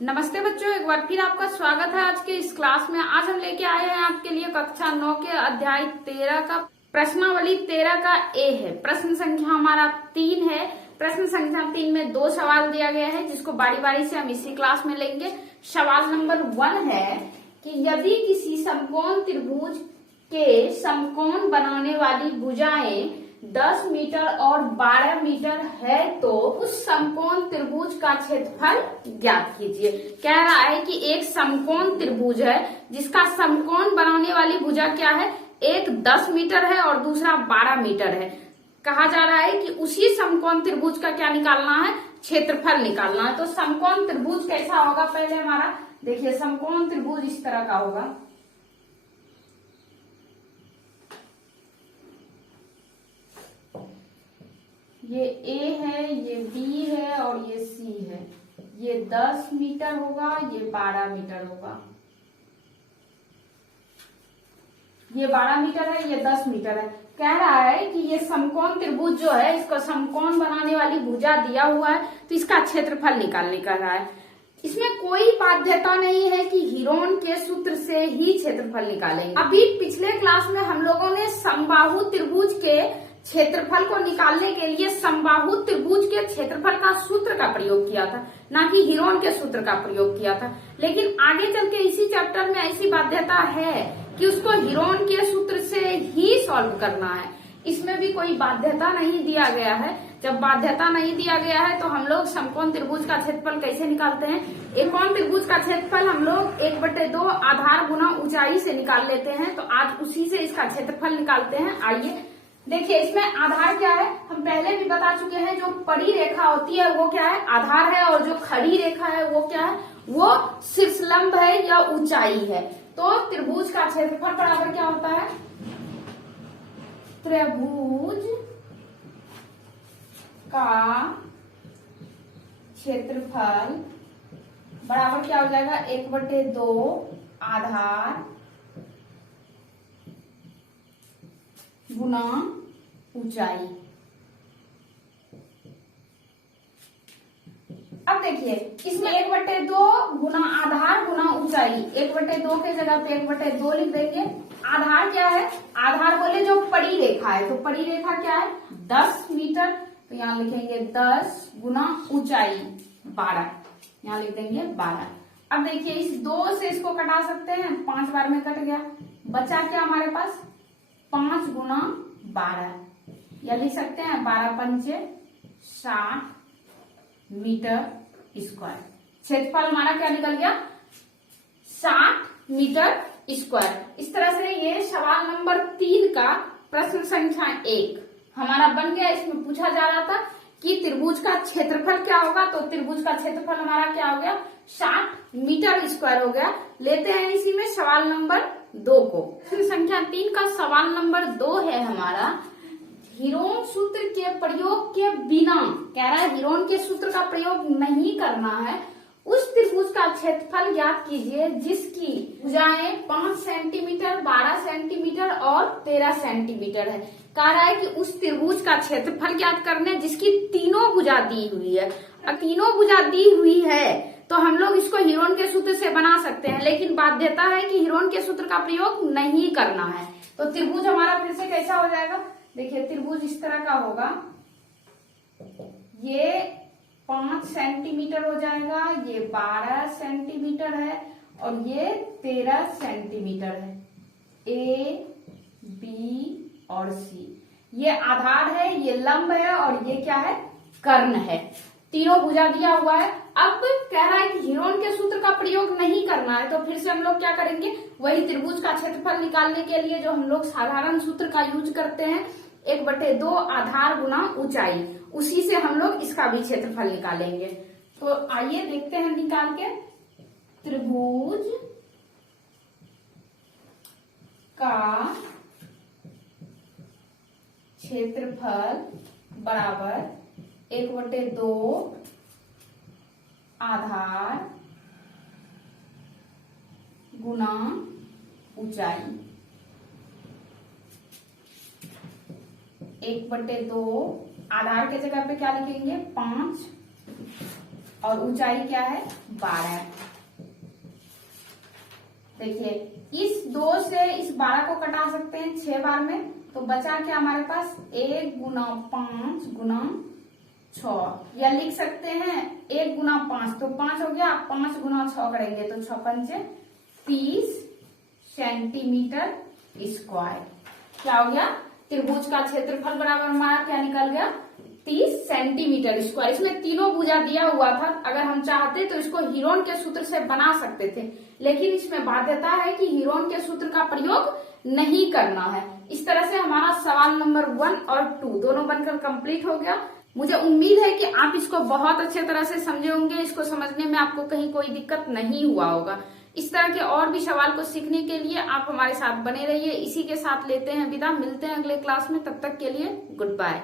नमस्ते बच्चों, एक बार फिर आपका स्वागत है आज के इस क्लास में। आज हम लेके आए हैं आपके लिए कक्षा 9 के अध्याय 13 का प्रश्नावली 13 का ए है। प्रश्न संख्या हमारा 3 है। प्रश्न संख्या 3 में 2 सवाल दिया गया है जिसको बारी बारी से हम इसी क्लास में लेंगे। सवाल नंबर 1 है कि यदि किसी समकोण त्रिभुज के समकोण बनाने वाली भुजाएं 10 मीटर और 12 मीटर है तो उस समकोण त्रिभुज का क्षेत्रफल ज्ञात कीजिए। कह रहा है कि एक समकोण त्रिभुज है जिसका समकोण बनाने वाली भुजा क्या है, एक 10 मीटर है और दूसरा 12 मीटर है। कहा जा रहा है कि उसी समकोण त्रिभुज का क्या निकालना है, क्षेत्रफल निकालना है। तो समकोण त्रिभुज कैसा होगा, पहले हमारा देखिए समकोण त्रिभुज इस तरह का होगा। ये A है, ये B है और ये C है। ये 10 मीटर होगा, ये 12 मीटर होगा। ये 12 मीटर है, ये 10 मीटर है। कह रहा है कि ये समकोण त्रिभुज जो है, इसको समकोण बनाने वाली भुजा दिया हुआ है तो इसका क्षेत्रफल निकालने का रहा है। इसमें कोई बाध्यता नहीं है कि हीरोन के सूत्र से ही क्षेत्रफल निकालेंगे। अभी पिछले क्लास में हम लोगों ने समबाहु त्रिभुज के क्षेत्रफल को निकालने के लिए समबाहु त्रिभुज के क्षेत्रफल का सूत्र का प्रयोग किया था, ना कि हीरोन के सूत्र का प्रयोग किया था। लेकिन आगे चल के इसी चैप्टर में ऐसी बाध्यता है कि उसको हीरोन के सूत्र से ही सॉल्व करना है। इसमें भी कोई बाध्यता नहीं दिया गया है। जब बाध्यता नहीं दिया गया है तो हम लोग समकोण त्रिभुज का क्षेत्रफल कैसे निकालते हैं। एक कोण त्रिभुज का क्षेत्रफल हम लोग 1/2 आधार गुना ऊंचाई से निकाल लेते हैं। तो आज उसी से इसका क्षेत्रफल निकालते हैं। आइए देखिए, इसमें आधार क्या है हम पहले भी बता चुके हैं। जो पड़ी रेखा होती है वो क्या है, आधार है, और जो खड़ी रेखा है वो क्या है, वो शीर्षलंब है या ऊंचाई है। तो त्रिभुज का क्षेत्रफल बराबर क्या होता है, त्रिभुज का क्षेत्रफल बराबर क्या हो जाएगा, 1/2 आधार गुना ऊंचाई। अब देखिए इसमें 1/2 गुना आधार गुना ऊंचाई, 1/2 के जगह पे 1/2 लिख देंगे। आधार क्या है, आधार बोले जो पड़ी रेखा है, तो पड़ी रेखा क्या है 10 मीटर। तो यहाँ लिखेंगे 10 गुना ऊंचाई 12, यहाँ लिख देंगे 12। अब देखिए इस 2 से इसको कटा सकते हैं, 5 बार में कट गया। बचा क्या हमारे पास 5 गुना 12, या लिख सकते हैं 12 पंचे 60 मीटर स्क्वायर। क्षेत्रफल हमारा क्या निकल गया, 60 मीटर स्क्वायर। इस तरह से ये सवाल नंबर 3 का प्रश्न संख्या 1 हमारा बन गया। इसमें पूछा जा रहा था कि त्रिभुज का क्षेत्रफल क्या होगा, तो त्रिभुज का क्षेत्रफल हमारा क्या हो गया, 60 मीटर स्क्वायर हो गया। लेते हैं इसी में सवाल नंबर 2 को। प्रश्न संख्या 3 का सवाल नंबर 2 है हमारा, हीरोन सूत्र के प्रयोग के बिना, कह रहा है हीरोन के सूत्र का प्रयोग नहीं करना है, उस त्रिभुज का क्षेत्रफल ज्ञात कीजिए जिसकी भुजाएं 5 सेंटीमीटर, 12 सेंटीमीटर और 13 सेंटीमीटर है। कह रहा है कि उस त्रिभुज का क्षेत्रफल ज्ञात करने जिसकी तीनों भुजा दी हुई है। अब तीनों भुजा दी हुई है तो हम लोग इसको हीरोन के सूत्र से बना सकते हैं, लेकिन बाध्यता है कि हीरोन के सूत्र का प्रयोग नहीं करना है। तो त्रिभुज हमारा फिर से कैसा हो जाएगा, देखिए त्रिभुज इस तरह का होगा। ये 5 सेंटीमीटर हो जाएगा, ये 12 सेंटीमीटर है और ये 13 सेंटीमीटर है। A, B और C ये आधार है, ये लंब है और ये क्या है, कर्ण है। तीनों भुजा दिया हुआ है। अब कह रहा है कि हीरोन के सूत्र का प्रयोग नहीं करना है, तो फिर से हम लोग क्या करेंगे, वही त्रिभुज का क्षेत्रफल निकालने के लिए जो हम लोग साधारण सूत्र का यूज करते हैं, 1/2 आधार गुना ऊंचाई, उसी से हम लोग इसका भी क्षेत्रफल निकालेंगे। तो आइए देखते हैं निकाल के। त्रिभुज का क्षेत्रफल बराबर 1/2 आधार गुना ऊंचाई। 1/2 आधार के जगह पे क्या लिखेंगे 5 और ऊंचाई क्या है 12। देखिए इस 2 से इस 12 को कटा सकते हैं 6 बार में, तो बचा क्या हमारे पास 1 गुना 5 गुना 6, या लिख सकते हैं 1 गुना 5, तो 5 हो गया, 5 गुना 6 करेंगे तो 6 पंचे 30 सेंटीमीटर स्क्वायर। क्या हो गया, त्रिभुज का क्षेत्रफल बराबर हमारा क्या निकल गया 30 सेंटीमीटर स्क्वायर। इसमें तीनों भुजा दिया हुआ था, अगर हम चाहते तो इसको हीरोन के सूत्र से बना सकते थे, लेकिन इसमें बाध्यता है कि हीरोन के सूत्र का प्रयोग नहीं करना है। इस तरह से हमारा सवाल नंबर 1 और 2 दोनों बनकर कंप्लीट हो गया। मुझे उम्मीद है कि आप इसको बहुत अच्छे तरह से समझे होंगे, इसको समझने में आपको कहीं कोई दिक्कत नहीं हुआ होगा। इस तरह के और भी सवाल को सीखने के लिए आप हमारे साथ बने रहिए। इसी के साथ लेते हैं विदा, मिलते हैं अगले क्लास में, तब तक के लिए गुड बाय।